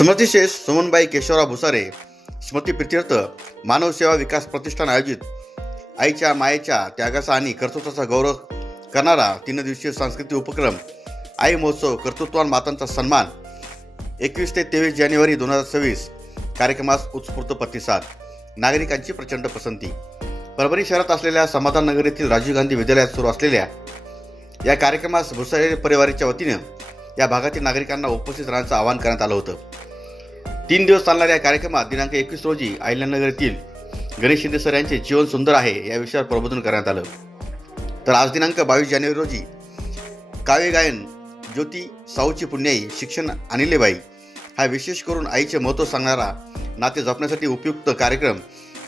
स्मृतिशेष सुमनबाई केशवराव भुसारे स्मृती प्रित्यर्थ मानव सेवा विकास प्रतिष्ठान आयोजित आईच्या मायेच्या त्यागाचा आणि कर्तृत्वाचा गौरव करणारा 3 दिवसीय सांस्कृतिक उपक्रम आई महोत्सव कर्तृत्ववान मातांचा सन्मान 21 ते 23 जानेवारी 2026 कार्यक्रमास उत्स्फूर्त प्रतिसाद, नागरिकांची प्रचंड पसंती। परभणी शहरात असलेल्या समाधान नगर येथील राजीव गांधी विद्यालयात सुरू असलेल्या या कार्यक्रमास भुसारे परिवाराच्या वतीने या भागातील नागरिकांना उपस्थित राहण्याचं आवाहन करण्यात आलं होतं। 3 दिवस चालणाऱ्या या कार्यक्रमात दिनांक 21 रोजी अहिल्यानगर येथील गणेश शिंदे सर यांचे जीवन सुंदर आहे या विषयावर प्रबोधन करण्यात आलं। तर आज दिनांक 22 जानेवारी रोजी काव्य गायन ज्योती साऊची पुण्याई शिक्षण अनिलेबाई हा विशेष करून आईचे महत्त्व सांगणारा नाते जपण्यासाठी उपयुक्त कार्यक्रम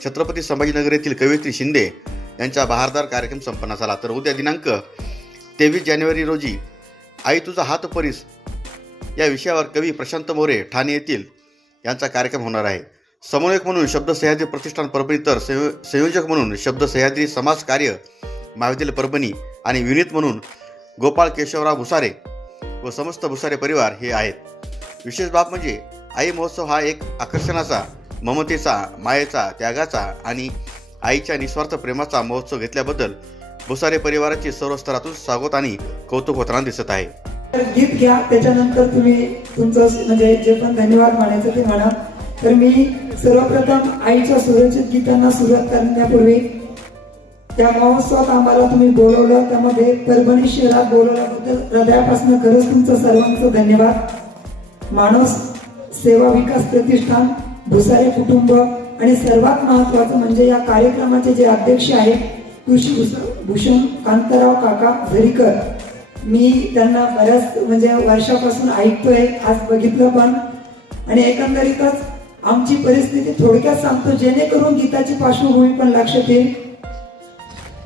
छत्रपती संभाजीनगर येथील कवयित्री शिंदे यांचा बहारदार कार्यक्रम संपन्न झाला। तर उद्या दिनांक 23 जानेवारी रोजी आई तुझा हात परीस या विषयावर कवी प्रशांत मोरे ठाणे येथील यांचा कार्यक्रम होणार आहे। समन्वयक म्हणून शब्द सह्याद्री प्रतिष्ठान परभणी तर संयोजक म्हणून शब्द सह्याद्री समाज कार्य महाविद्यालय परभणी आणि विनीत म्हणून गोपाळ केशवराव भुसारे व समस्त भुसारे परिवार हे आहेत। विशेष बाब म्हणजे आई महोत्सव हा एक आकर्षणाचा, ममतेचा, मायेचा, त्यागाचा आणि आईच्या निस्वार्थ प्रेमाचा महोत्सव घेतल्याबद्दल भुसारे परिवाराची सर्व स्तरातून स्वागत आणि कौतुक होताना दिसत आहे। गीत घ्या, त्याच्यानंतर तुम्ही तुमचं म्हणजे जे पण धन्यवाद मानायचं ते म्हणा। तर मी सर्वप्रथम आईच्या सुरक्षित गीतांना सुरुवात करण्यापूर्वी त्या महोत्सवात आम्हाला तुम्ही बोलवलं, त्यामध्ये परभणी शहरात बोलवल्याबद्दल हृदयापासून खरंच तुमचं सर्वांचं धन्यवाद। मानव सेवा विकास प्रतिष्ठान, भुसारे कुटुंब आणि सर्वात महत्त्वाचं म्हणजे या कार्यक्रमाचे जे अध्यक्ष आहेत कृषी भूषण कांताराव काका झरीकर, मी त्यांना बऱ्याच म्हणजे वर्षापासून ऐकतोय, आज बघितलं पण। आणि एकंदरीतच आमची परिस्थिती थोडक्यात सांगतो जेणेकरून गीताची पार्श्वभूमी पण लक्षात येईल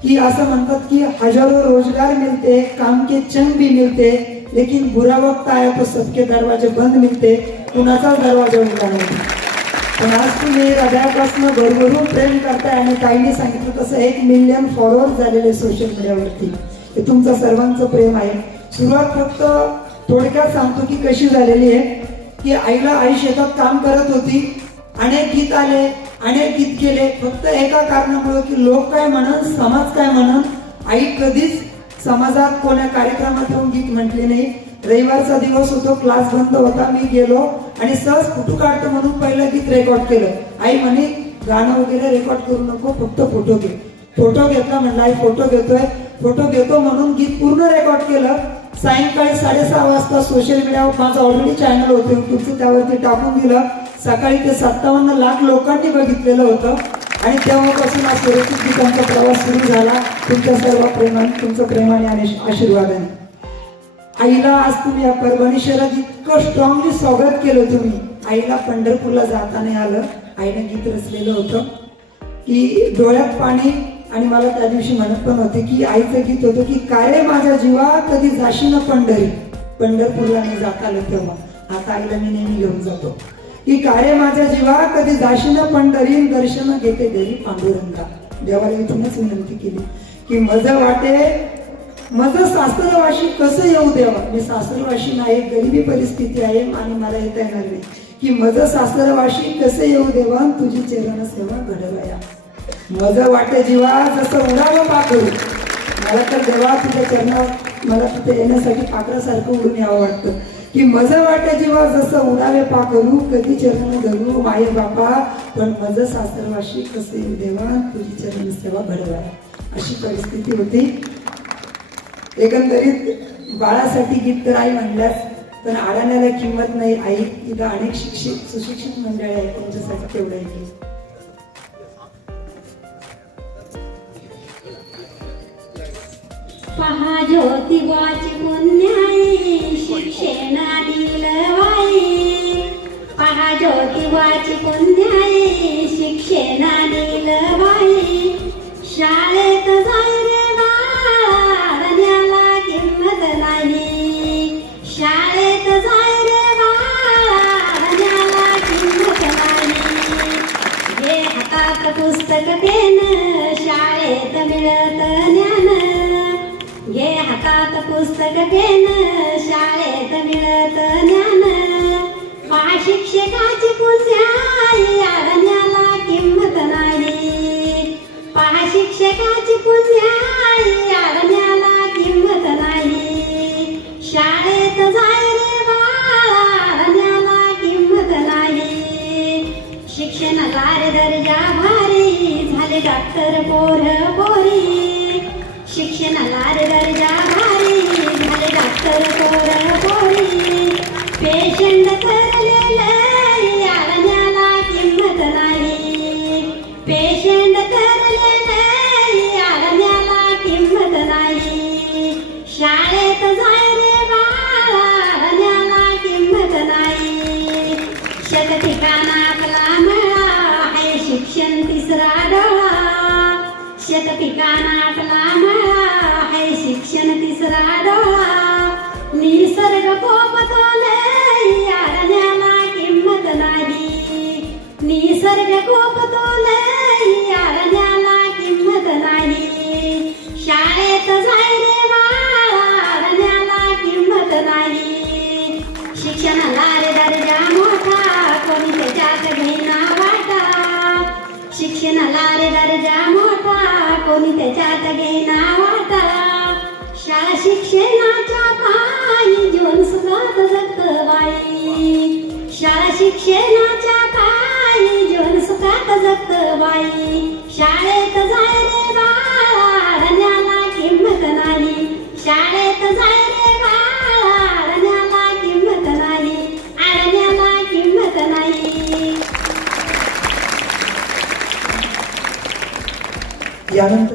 की असं म्हणतात की हजारों रोजगार मिलते, काम के चंग भी मिलते, लेकिन बुरा वक्त आया तो सबके दरवाजे बंद मिलते, कुणाचा दरवाजा उघडा नाही। पण आज तुम्ही हृदयापासून भरभरून प्रेम करताय आणि ताईने सांगितलं तसं 1 मिलियन फॉलोअर्स झालेले सोशल मीडियावरती, हे तुमचं सर्वांचं प्रेम आहे। सुरुवात फक्त थोडक्यात सांगतो की कशी झालेली आहे की आई शेतात काम करत होती, अनेक गीत आले, अनेक गीत केले, फक्त एका कारणामुळे की लोक काय म्हणन, समाज काय म्हणन। आई कधीच समाजात कोणा कार्यक्रमात येऊन गीत म्हटले नाही। रविवारचा दिवस होतो, क्लास बंद होता, मी गेलो आणि सहज फोटो काढतो म्हणून पहिलं गीत रेकॉर्ड केलं। आई म्हणे गाणं वगैरे रेकॉर्ड करू नको, फक्त फोटो घे। फोटो घेतला, म्हणला आई फोटो घेतो म्हणून गीत पूर्ण रेकॉर्ड केलं। सायंकाळी 6:30 वाजता सोशल मीडियावर माझं ऑलरेडी चॅनल होतं युट्यूबचं, त्यावरती टाकून दिलं। सकाळी ते 57 लाख लोकांनी बघितलेलं होतं आणि तेव्हापासून हा सुरक्षित गीतांचा प्रवास सुरू झाला तुमच्या सर्व प्रेमाने, तुमचं प्रेमाने आणि आशीर्वादाने। आईला आज तुम्ही या परभणी शहरात इतकं स्ट्रॉंगली स्वागत केलं तुम्ही। आईला पंढरपूरला जाताना आलं, आईने गीत रचलेलं होतं की डोळ्यात पाणी, आणि मला त्या दिवशी म्हणत पण होते की आईचं गीत होतं की काय रे माझ्या जीवा कधी जाशी ना पंढरी, पंढरपूरला नाही जाता आलं तेव्हा, आता आईला मी नेहमी घेऊन जातो की काय रे माझ्या जीवा कधी जाशी ना पंढरी, दर्शन घेते घरी पांडुरंगा। देवाला इथूनच विनंती केली की माझं सासरवाशी कसं येऊ देवा, मी सासरवाशी नाही, गरिबी परिस्थिती आहे आणि मला येता येणार नाही, की माझं सासरवाशी कसं येऊ देवा, तुझी चरण सेवा घडवाया। माझं वाटे जीवा जसं उडावं पाखरू, मला तर देवा तुझ्या चरणावर मला तिथे येण्यासाठी पाखरासारखं उडून यावं वाटतं की माझं वाटे जीवा जसं उडावे पाखरू, कधी चरण धरू माये बापा, पण माझं सासरवाशी कसं येऊ देवा, तुझी चरण सेवा घडवाया। अशी परिस्थिती होती। एकंदरीत बाळासाठी गीत तर आई म्हणल्यास, पण आडाण्याला किंमत नाही। आई इथं अनेक शिक्षित सुशिक्षित मंडळी आहेत, त्यांच्यासाठी तेवढं गीत। पहा ज्योतिबाची पुण्याई शिक्षणाने लवाई, पहा ज्योतिबाची पुण्याई शिक्षणाने लवाई, शाळेत जाय रे बाळाला किंमत नाही, शाळेत जाय रे बाळाला किंमत नाही, घे हातात पुस्तक पेन शाळेत मिळत ज्ञान, घे हातात पुस्तक पेन शाळेत मिळत ज्ञान, पहा शिक्षकाची पुण्याई अरण्याला किंमत नाही. पहा शिक्षकाची पुण्याई अरण्याला किंमत नाही. शाळेत जाय रे बाळा अरण्याला किंमत नाही. शिक्षणाला रे दर्जा भारी झाले डॉक्टर पोर पोरी. शिक्षणाला रे दर्जा भारी झाले डॉक्टर पोर पोरी. पेशंट करलेलं अरण्याला किंमत नाही. पेशंट करलेलं अरण्याला किंमत नाही. शाळेत जाय रे बाळा अरण्याला किंमत नाही. शतठिकाणा आपला मळा आहे शिक्षण तिसरा डोळा. शतठिकाणा आपला मळा आहे शिक्षण तिसरा डोळा. निसर्ग कोपतोले अरण्याला किंमत नाही. निसर्ग कोपतोले अरण्याला किंमत नाही. शाळेत जाय रे बाळा अरण्याला किंमत नाही. शिक्षणाला रे दर्जा मोठा कोणी त्याच्यात घेणा वाटा. शिक्षणाला रे दर्जा मोठा कोणी त्याच्यात घेणा वाटा. शाळा शिक्षणाच्या पायी जीवन सुखात जगत बाई. शाळा शिक्षणाच्या पायी जीवन सुखात जगत बाई. शाळेत जाय रे बाळा अरण्याला किंमत नाही. शाळेत जाय रे बाळा अरण्याला किंमत नाही. अरण्याला किंमत नाही. यानंतर